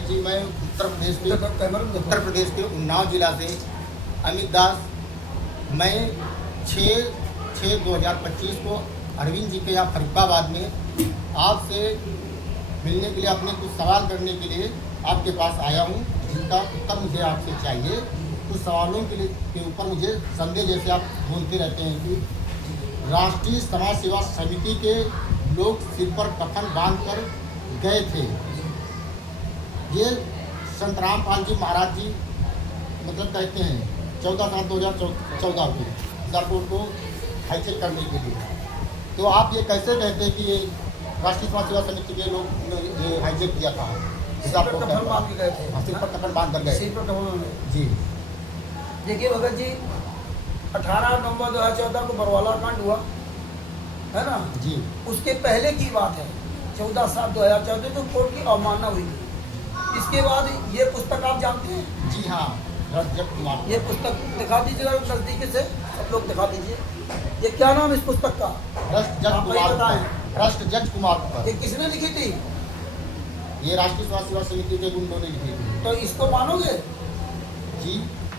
जी मैं उत्तर प्रदेश के उन्नाव जिला से अमित दास। मैं 6/6/2025 को अरविंद जी के यहाँ फरीदाबाद में आपसे मिलने के लिए, अपने कुछ सवाल करने के लिए आपके पास आया हूँ, जिनका उत्तर मुझे आपसे चाहिए। कुछ सवालों के ऊपर मुझे संदेह, जैसे आप बोलते रहते हैं कि राष्ट्रीय समाज सेवा समिति के लोग सिर पर कफन बांधकर गए थे, ये संत रामपाल जी महाराज जी मतलब कहते हैं 14/7/2014 को एयरपोर्ट को हाईचेक करने के लिए। तो आप ये कैसे कहते हैं कि ये राष्ट्रीय समाज सेवा समिति के लोग ने हाईचेक किया था? सिर पर कफन बांध के गए थे। सिर पर कफन बांध कर गए। सिर पर कफन जी। देखिए भगत जी, 18 नवंबर 2014 को बरवाला कांड हुआ है ना जी। उसके पहले की बात है, 14/7/2014 जो कोर्ट की अवमानना हुई थी। इसके बाद ये पुस्तक आप जानते हैं? जी हाँ, रजत कुमार। ये पुस्तक दिखा दीजिए नजदीकी से, सब लोग दिखा दीजिए। ये क्या नाम इस पुस्तक का? रजत कुमार। ये किसने लिखी थी? ये राष्ट्रीय समाज सेवा समिति के गुंडों ने लिखी थी। तो इसको मानोगे? जी।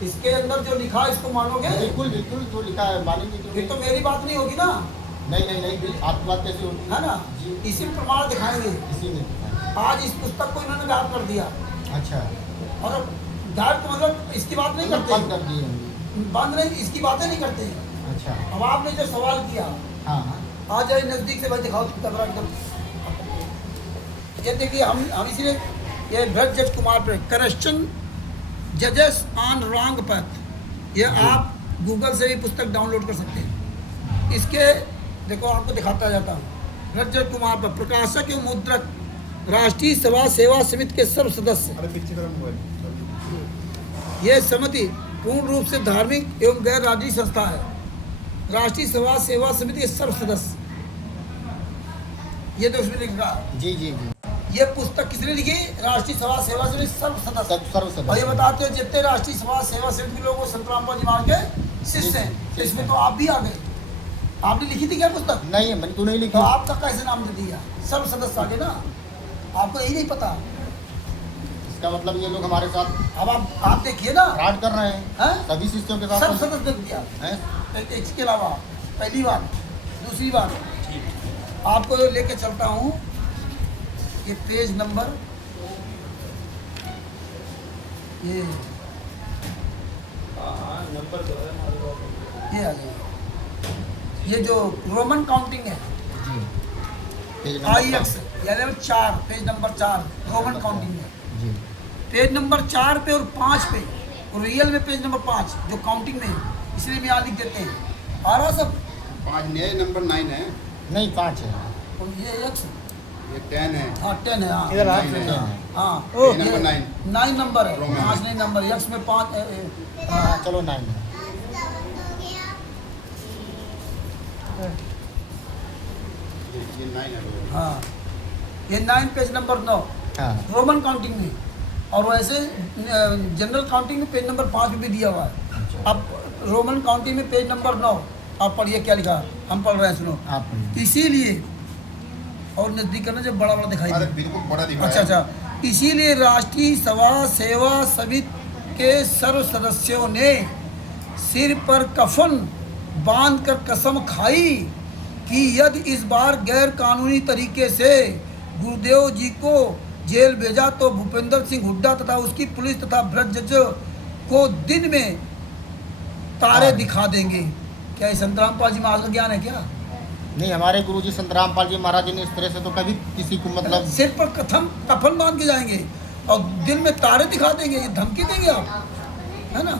इसके अंदर जो लिखा है इसको मानोगे? बिल्कुल बिल्कुल, जो लिखा है मानेंगे। ये तो मेरी बात नहीं होगी ना। नहीं, आपकी बात कैसे होगी? है ना जी। इसी में प्रमाण दिखाएंगे। इसी में आज इस पुस्तक को इन्होंने गायब कर दिया। अच्छा। और गायब तो मतलब इसकी बात नहीं करते, बंद कर दिए होंगे। बंद नहीं, इसकी बातें नहीं करते। अच्छा। अब आपने जो सवाल किया, हाँ। आ जाए नजदीक से भाई, दिखाओ कैमरा एकदम। ये देखिए, हम इसलिए ये रजत कुमार पे क्वेश्चन जजेस ऑन रॉन्ग पाथ, ये आप गूगल से भी पुस्तक डाउनलोड कर सकते हैं। इसके देखो, आपको दिखाता जाता हूँ। रजत कुमार पर प्रकाशक एवं मुद्रक, राष्ट्रीय समाज सेवा समिति के सर्व सदस्य। ये समिति पूर्ण रूप से धार्मिक एवं गैर राजनीतिक संस्था है। राष्ट्रीय समाज सेवा समिति के सर्व सदस्य, ये तो उसमें लिखा। जी। ये पुस्तक किसने लिखी? राष्ट्रीय समाज सेवा समिति सर्व सदस्य। और ये बताते हो जितने राष्ट्रीय समाज सेवा समिति के लोग संत रामपाल जी महाराज के शिष्य हैं। इसमें तो आप भी आ गए। आपने लिखी थी क्या पुस्तक? नहीं, मैंने तो नहीं लिखी। तो आपका कैसे नाम दे दिया? सर्व सदस्य आगे ना, आपको यही नहीं पता। इसका मतलब ये लोग हमारे साथ अब आप देखिए ना, फ्रॉड कर रहे हैं सभी शिष्यों के साथ। सर्व सदस्य दे दिया है। इसके अलावा पहली बात, दूसरी बात, आपको लेके चलता हूँ। ये पेज नंबर, ये आ जाए। ये जो रोमन काउंटिंग है, IX यानी 4, पेज नंबर 4 रोमन काउंटिंग है। पेज नंबर 4 पे और 5 पे, और रियल में पेज नंबर 5 जो काउंटिंग में है, इसलिए हम यहाँ लिख देते हैं। आ रहा सब? 5 नहीं, नंबर 9 है। नहीं, 5 है। और ये X, ये 10 है। हाँ 10 है। हाँ इधर nine है। हाँ, ये नंबर 9। 9 नंबर है, रोमन 5 नहीं नंबर। X में 5। चलो 9 है। ये 9 है। हाँ, ये 9 पेज नंबर 9 हाँ। रोमन काउंटिंग में। और वैसे जनरल काउंटिंग में पेज नंबर 5 भी दिया हुआ है। अब रोमन काउंटिंग में पेज नंबर 9 आप पढ़िए क्या लिखा, हम पढ़ रहे हैं, सुनो आप इसीलिए, और नजदीक करना जब बड़ा बड़ा दिखाई अरे दे। बिल्कुल बड़ा दिखा है। अच्छा, इसीलिए राष्ट्रीय समाज सेवा समिति के सर्व सदस्यों ने सिर पर कफन बांधकर कसम खाई कि यदि इस बार गैर कानूनी तरीके से गुरुदेव जी को जेल भेजा तो भूपेंद्र सिंह हुड्डा तथा उसकी पुलिस तथा ब्रज को दिन में तारे दिखा देंगे। क्या ये संत रामपाल जी महाराज का ज्ञान है क्या? नहीं, हमारे गुरुजी संत रामपाल जी महाराज जी ने इस तरह से तो कभी किसी को मतलब सिर पर कफन बांध के जाएंगे और दिन में तारे दिखा देंगे, ये धमकी देंगे आप, है ना?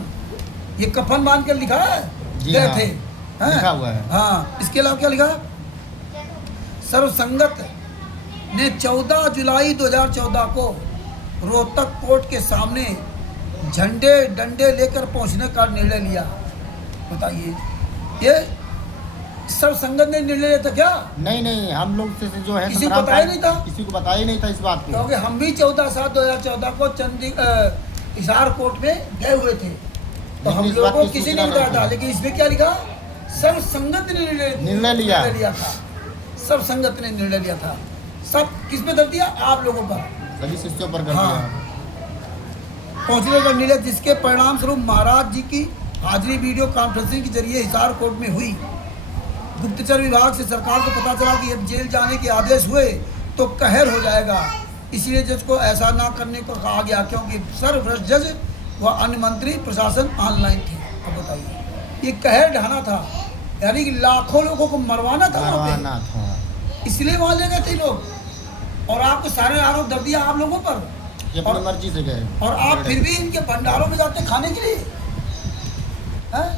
ये कफन बांध के लिखा है, गए थे, लिखा हुआ है। हाँ, इसके अलावा क्या लिखा? सर्वसंगत ने 14 जुलाई 2014 को रोहतक कोर्ट के सामने झंडे डंडे लेकर पहुंचने का निर्णय लिया। बताइए, ये सर्वसंगत ने निर्णय लिया था क्या? नहीं, हम लोग से जो है किसी को बताया नहीं था? किसी को बताया ही नहीं था इस बात को। क्योंकि हम भी 14/7/2014 को हिसार कोर्ट में गए हुए थे, तो हम लोगों को किसी ने बताया था। लेकिन इसमें क्या लिखा? सर्वसंगत ने निर्णय लिया था। सर्वसंगत ने निर्णय लिया था। सब किस पे दल दिया? आप लोगों पर। सभी शिष्यों पर कर हाँ। दिया। पहुंचने का निर्णय जिसके परिणाम स्वरूप महाराज जी की हाजिरी वीडियो कॉन्फ्रेंसिंग के जरिए हिसार कोर्ट में हुई। गुप्तचर विभाग से सरकार को पता चला कि यदि जेल जाने के आदेश हुए तो कहर हो जाएगा, इसलिए जज को ऐसा ना करने को कहा गया क्योंकि सर्वश्रेष्ठ जज व अन्य मंत्री प्रशासन ऑनलाइन थे। अब बताइए, ये कहर ढाना था, यानी कि लाखों लोगों को मरवाना था वहाँ पे। मरवाना था। इसलिए वहाँ ले गए थे लोग, और आपको सारे आरोप दर दिया आप लोगों पर, ये अपनी और- मर्जी से गए। और आप फिर भी इनके भंडारों में जाते खाने के लिए हैं?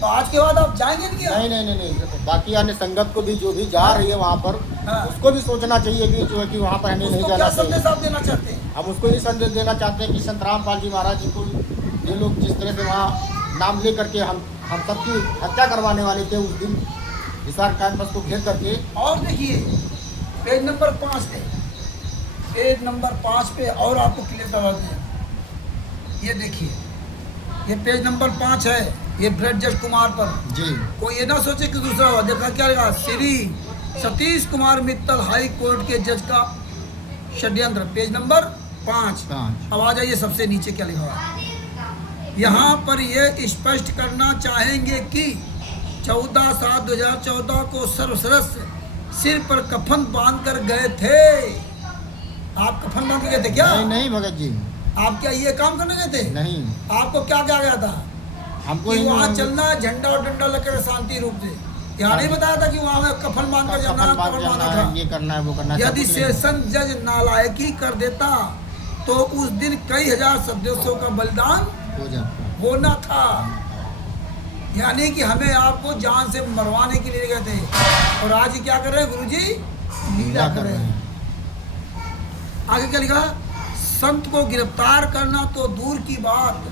तो आज के बाद आप जाएंगे नहीं क्या? नहीं नहीं नहीं नहीं, बाकी अन्य संगत को भी जो भी जा रही है वहाँ पर, हाँ। उसको भी सोचना चाहिए कि जो है कि वहाँ पर हमें नहीं उसको जाना क्या संदेश चाहिए। आप देना चाहते हैं? हम उसको ये संदेश देना चाहते हैं कि संत रामपाल जी महाराज जी को ये लोग जिस तरह से वहाँ नाम ले करके हम सबकी हत्या करवाने वाले थे उस दिन हिसार कैंपस को घेर करके। और देखिए पेज नंबर 5 पे, पेज नंबर 5 पे और आपको क्लियर करवा दें। ये देखिए, ये पेज नंबर 5 है, ये ब्रेड जज कुमार पर। जी कोई ये ना सोचे कि दूसरा हो। देखा क्या लिखा, श्री सतीश कुमार मित्तल हाई कोर्ट के जज का षड्यंत्र, पेज नंबर 5। 5। अब आ जाइए सबसे नीचे क्या लिखा हुआ है। यहाँ पर यह स्पष्ट करना चाहेंगे कि 14/7/2014 को सर्वश्रेष्ठ सिर पर कफन बांध कर गए थे। आप कफन बांध के गए थे क्या? नहीं नहीं भगत जी, आप क्या ये काम करने गए थे? नहीं। आपको क्या क्या गया था हमको कि इन- वहाँ चलना है झंडा और डंडा लेकर शांति रूप से? यहाँ नहीं बताया था कि वहाँ में कफन बांध कर जाना है, कफन बांध कफन जाना बांधा है, था। ये करना है वो करना है, सब यदि कुछ नहीं। सेशन जज नालायकी कर देता तो उस दिन कई हजार सदस्यों का बलिदान हो जाता। होना था। यानी कि हमें आपको जान से मरवाने के लिए गए थे, और आज ये क्या कर रहे हैं गुरुजी? लीला कर रहे हैं। आगे क्या लिखा, संत को गिरफ्तार करना तो दूर की बात,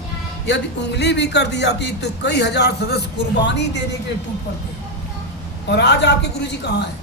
यदि उंगली भी कर दी जाती तो कई हजार सदस्य कुर्बानी देने के लिए टूट पड़ते। और आज आपके गुरुजी कहाँ हैं?